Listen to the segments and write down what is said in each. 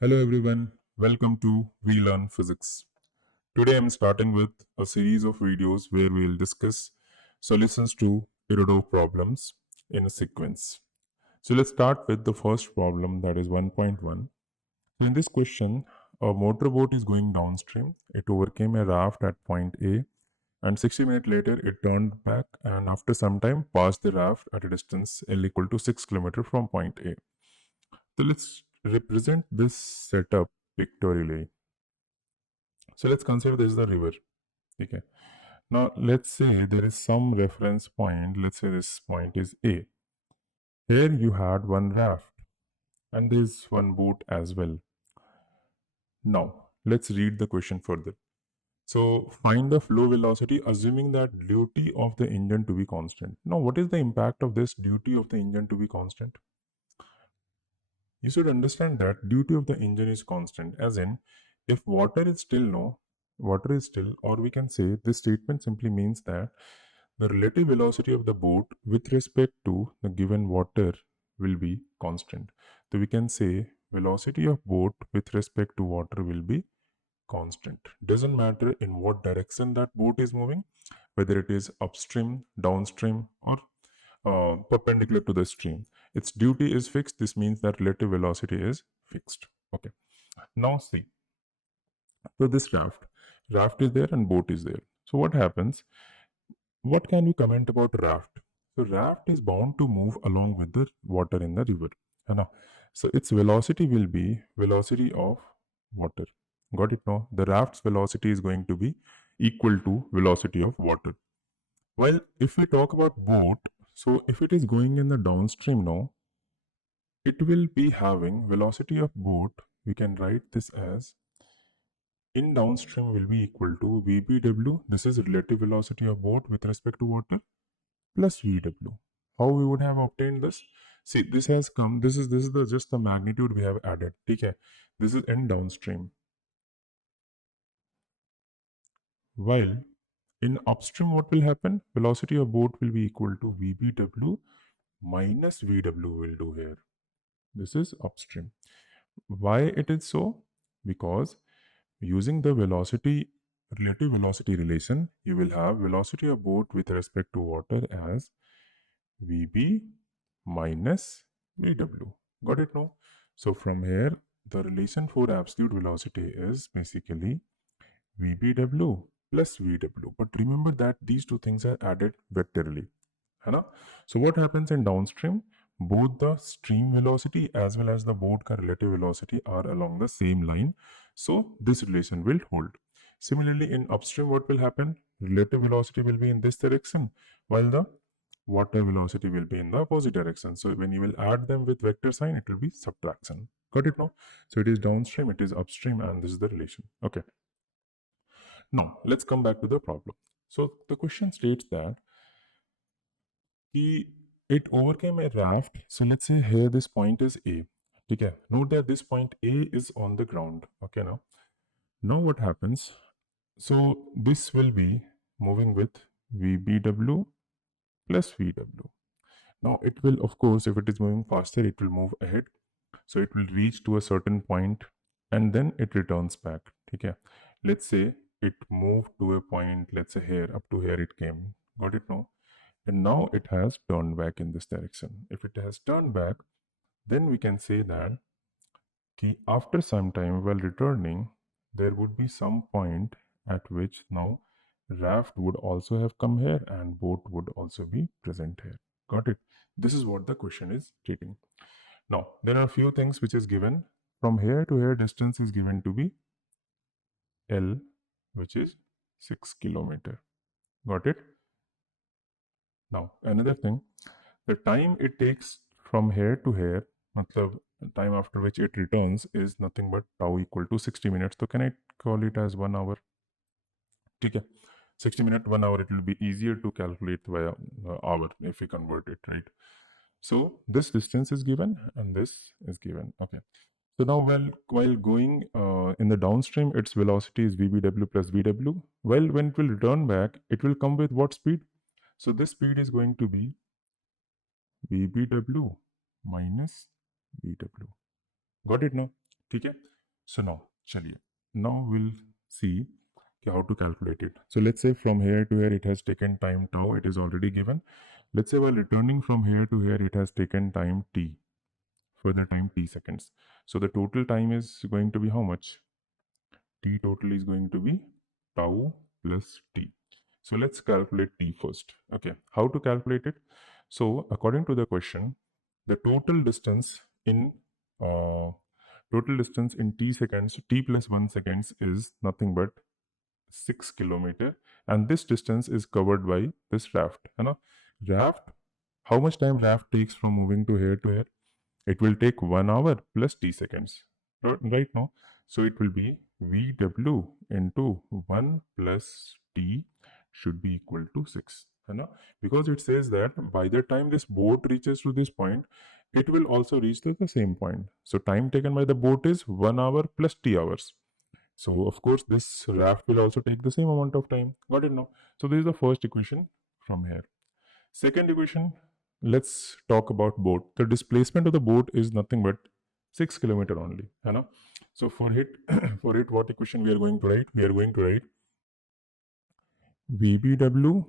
Hello everyone, welcome to We Learn Physics. Today I'm starting with a series of videos where we'll discuss solutions to IRODOV problems in a sequence. So let's start with the first problem, that is 1.1. So in this question, a motorboat is going downstream. It overcame a raft at point A and 60 minutes later it turned back and after some time passed the raft at a distance L equal to 6 km from point A. So let's represent this setup pictorially. So let's consider this is the river. Okay. Now let's say there is some reference point. Let's say this point is A. Here you had one raft and there's one boat as well. Now let's read the question further. So find the flow velocity assuming that duty of the engine to be constant. Now what is the impact of this duty of the engine to be constant? You should understand that duty of the engine is constant, as in if water is still, or we can say this statement simply means that the relative velocity of the boat with respect to the given water will be constant. So we can say velocity of boat with respect to water will be constant. Doesn't matter in what direction that boat is moving, whether it is upstream, downstream, or perpendicular to the stream. Its duty is fixed. This means that relative velocity is fixed. Okay. Now see. So this raft is there and boat is there. So what happens? What can we comment about raft? So raft is bound to move along with the water in the river. है ना? So its velocity will be velocity of water. Got it now? The raft's velocity is going to be equal to velocity of water. While if we talk about boat, so if it is going in the downstream now, it will be having velocity of boat. We can write this as in downstream will be equal to VBW. This is relative velocity of boat with respect to water plus VW. How we would have obtained this? See, this has come. This is the just the magnitude we have added. Okay, this is in downstream. While in upstream, what will happen? Velocity of boat will be equal to VBW minus VW will do here. This is upstream. Why it is so? Because using the relative velocity relation, you will have velocity of boat with respect to water as VB minus VW. Got it now? So from here, the relation for absolute velocity is basically VBW plus VW. But remember that these two things are added vectorially. है ना? So what happens in downstream? Both the stream velocity as well as the boat ka relative velocity are along the same line. So this relation will hold. Similarly, in upstream, what will happen? Relative velocity will be in this direction, while the water velocity will be in the opposite direction. So when you will add them with vector sign, it will be subtraction. Got it now? So it is downstream, it is upstream, and this is the relation. Okay. Now let's come back to the problem. So the question states that it overcame a raft. So let's say here this point is A. Okay. Note that this point A is on the ground. Okay. Now what happens? So this will be moving with VBW plus VW. Now it will, of course, if it is moving faster, it will move ahead. So it will reach to a certain point and then it returns back. Okay. Let's say it moved to a point, let's say here, up to here it came. Got it now? And now it has turned back in this direction. If it has turned back, then we can say that after some time while returning, there would be some point at which now raft would also have come here and boat would also be present here. Got it? This is what the question is stating. Now, there are a few things which is given. From here to here, distance is given to be L, which is 6 kilometer. Got it? Now, another thing, the time it takes from here to here, matlab, time after which it returns is nothing but tau equal to 60 minutes. So can I call it as 1 hour? Okay. 60 minutes, 1 hour, it will be easier to calculate via hour if we convert it, right? So this distance is given and this is given. Okay. So now while going in the downstream, its velocity is VBW plus VW. Well, when it will return back, it will come with what speed? So this speed is going to be VBW minus VW. Got it now? ठीक है. So now चलिए, now we'll see how to calculate it. So let's say from here to here it has taken time tau, it is already given. Let's say while returning from here to here it has taken time t, further time t seconds. So the total time is going to be how much? T total is going to be tau plus t. So let's calculate t first. Okay, how to calculate it? So according to the question, the uh, total distance in t seconds, t plus 1 seconds is nothing but 6 kilometer, and this distance is covered by this raft. You know, raft. How much time raft takes from moving to here to here? It will take 1 hour plus t seconds. Right now, so it will be VW into 1 plus t should be equal to 6. You know, because it says that by the time this boat reaches to this point, it will also reach to the same point. So time taken by the boat is 1 hour plus t hours. So of course this raft will also take the same amount of time. Got it now? So this is the first equation from here. Second equation, let's talk about boat. The displacement of the boat is nothing but 6 kilometer only. You know? So for it, for it, what equation we are going to write? We are going to write VBW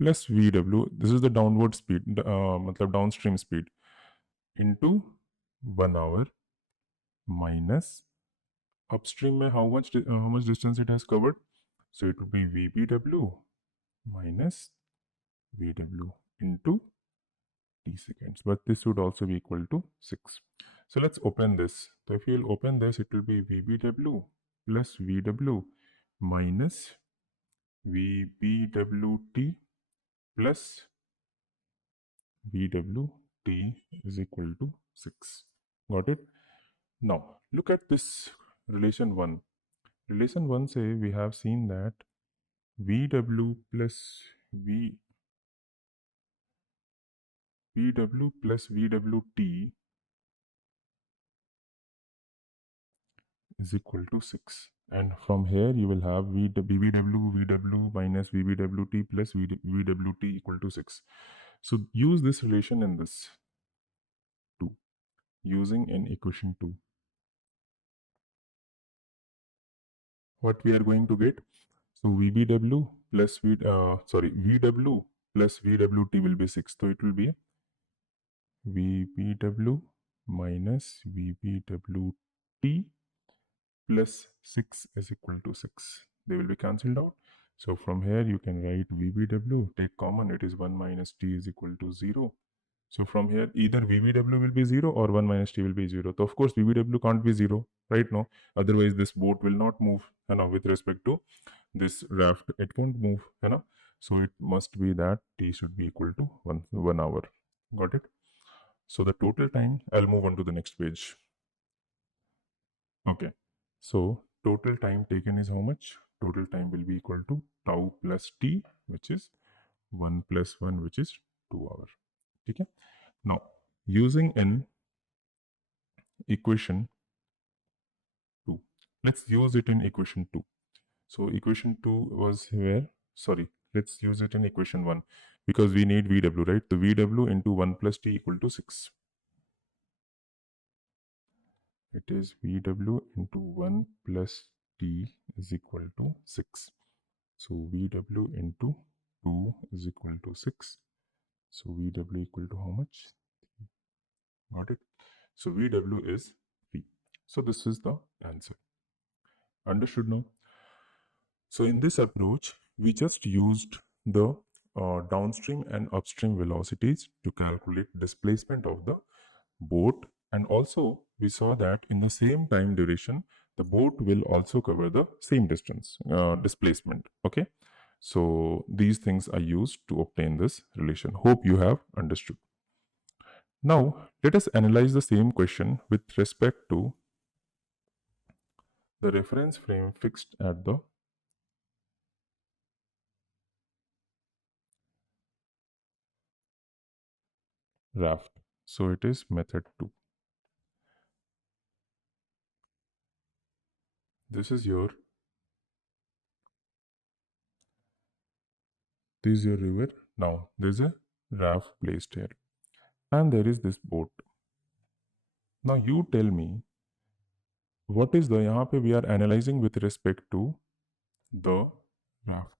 plus VW. This is the downward speed, matlab downstream speed, into 1 hour minus upstream mein how much distance it has covered. So it would be VBW minus VW into t seconds, but this would also be equal to 6. So let's open this. So if you'll open this, it will be VBW plus VW minus VBWT plus VWT is equal to 6. Got it? Now look at this relation 1. Relation 1 say we have seen that VW plus VW plus VWT is equal to 6. And from here you will have VBW minus VBWT plus VWT equal to 6. So use this relation in this 2, using in equation 2. What we are going to get? So VBW plus VW plus VWT will be 6. So it will be VBW minus VBWT plus 6 is equal to 6. They will be cancelled out. So from here you can write VBW, take common, it is 1 minus t is equal to 0. So from here either VBW will be 0 or 1 minus t will be 0. So of course VBW can't be 0 right now, otherwise this boat will not move, you know, with respect to this raft it won't move, you know. So it must be that t should be equal to 1 hour. Got it? So the total time, I'll move on to the next page. Okay, so total time taken is how much? Total time will be equal to tau plus t, which is 1 plus 1, which is 2 hours. Okay. Now, using an equation 2, let's use it in equation 2. So equation 2 was where? Sorry, let's use it in equation 1 because we need VW, right? So VW into 1 plus t equal to 6. It is VW into 1 plus t is equal to 6. So VW into 2 is equal to 6. So VW equal to how much? Got it? So VW is V. So this is the answer. Understood now? So in this approach, we just used the downstream and upstream velocities to calculate displacement of the boat, and also we saw that in the same time duration the boat will also cover the same distance displacement. Okay, so these things are used to obtain this relation. Hope you have understood. Now let us analyze the same question with respect to the reference frame fixed at the raft. So it is method 2. This is your river. Now there's a raft placed here and there is this boat. Now you tell me what is the, यहाँ पे we are analyzing with respect to the raft.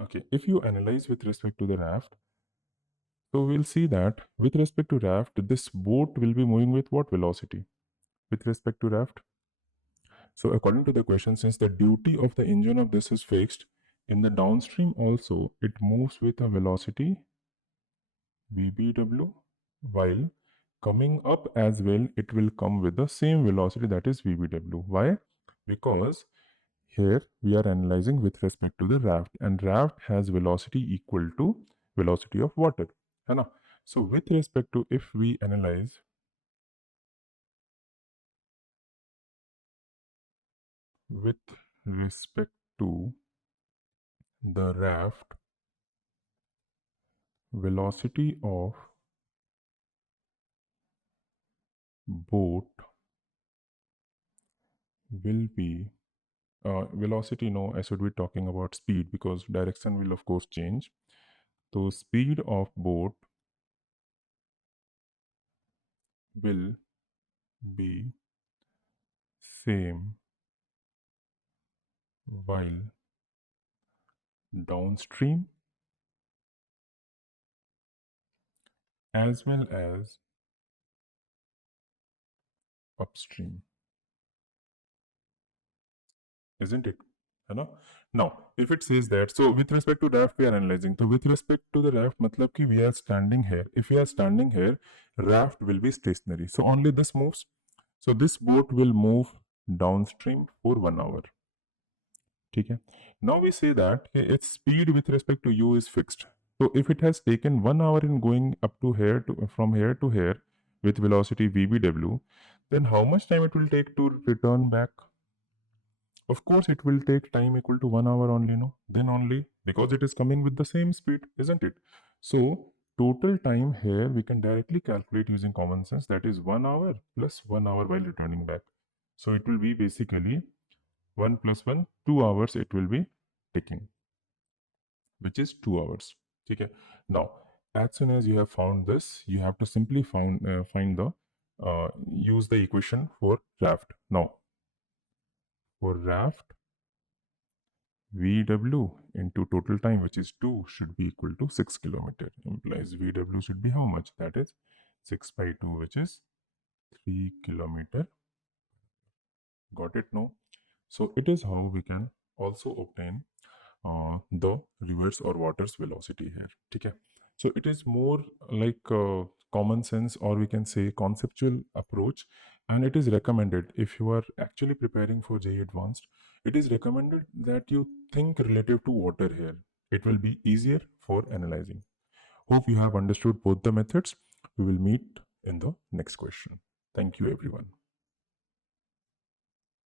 Okay, if you analyze with respect to the raft, so we'll see that with respect to raft, this boat will be moving with what velocity? With respect to raft. So according to the question, since the duty of the engine of this is fixed, in the downstream also it moves with a velocity VBW, while coming up as well it will come with the same velocity, that is VBW. Why? Because here we are analyzing with respect to the raft, and raft has velocity equal to velocity of water, है ना? So with respect to, if we analyze with respect to the raft, velocity of boat will be velocity, no, I should be talking about speed because direction will of course change. So speed of boat will be same while downstream as well as upstream, isn't it? है ना? Now, if it says that, so with respect to raft we are analyzing. So with respect to the raft, मतलब कि we are standing here. If we are standing here, raft will be stationary. So only this moves. So this boat will move downstream for 1 hour. ठीक है? Now we say that its speed with respect to u is fixed. So if it has taken 1 hour in going up to here to from here to here with velocity vbw, then how much time it will take to return back? Of course, it will take time equal to 1 hour only, no? Then only, because it is coming with the same speed, isn't it? So, total time here we can directly calculate using common sense, that is 1 hour plus 1 hour while returning back. So, it will be basically 1 plus 1, 2 hours it will be taking, which is 2 hours. Okay. Now, as soon as you have found this, you have to simply find the use the equation for raft. Now, for raft, VW into total time, which is 2, should be equal to 6 kilometer. Implies VW should be how much? That is 6 by 2, which is 3 kilometer. Got it? No? So it is how we can also obtain the reverse or water's velocity here. Okay. So it is more like common sense, or we can say conceptual approach, and it is recommended if you are actually preparing for JEE Advanced. It is recommended that you think relative to water here. It will be easier for analyzing. Hope you have understood both the methods. We will meet in the next question. Thank you, everyone.